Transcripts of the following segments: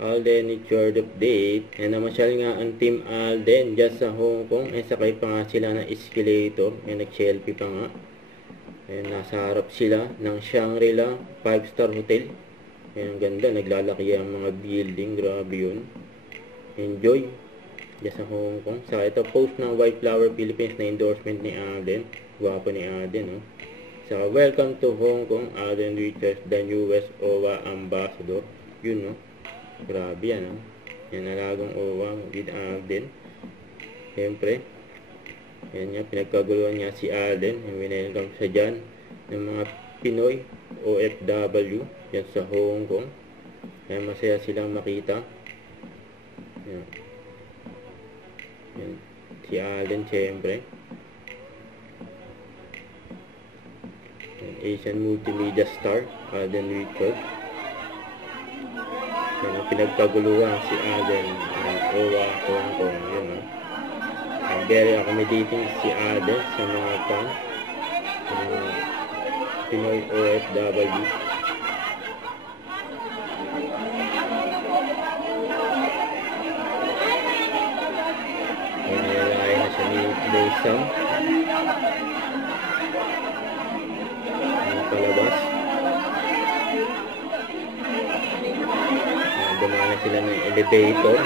Alden Richard update. Yan, namasyal nga ang Team Alden dyan sa Hong Kong. Sakay pa nga sila ng escalator. Nag-selfie pa nga. Nasa harap sila ng Shangri-La 5-star hotel. Ang ganda, naglalaki ang mga building. Grabe yun. Enjoy dyan sa Hong Kong. Saka ito post ng White Flower Philippines na endorsement ni Alden. Gwapo ni Alden, no? Saka welcome to Hong Kong, Alden Richards, the newest OWA ambassador. Yun, no? Grabe yan, no? Yan, alagang OWA with Alden. Siyempre, yan nga, pinagkaguluhan niya si Alden. Winelcome siya dyan ng mga Pinoy OFW yan sa Hong Kong. Kaya masaya silang makita. Yan. Yan. Si Alden, siyempre. Yan. Asian Multimedia Star, Alden Richards. Yan, pinagkaguluhan si Alden ng OWA Hong Kong. Yun, no? Very accommodating si Alden sa mga Pinoy OFW. Nilalakay na siya ni Daysam. Palabas. Dumana sila ng elevator.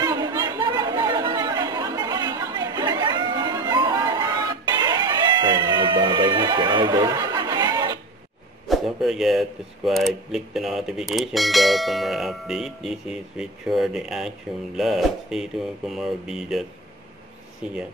Nagbabay na si Alden. Don't forget to subscribe, click the notification bell for more update. This is Richard the Action Vlog. Stay tuned for more videos. See ya.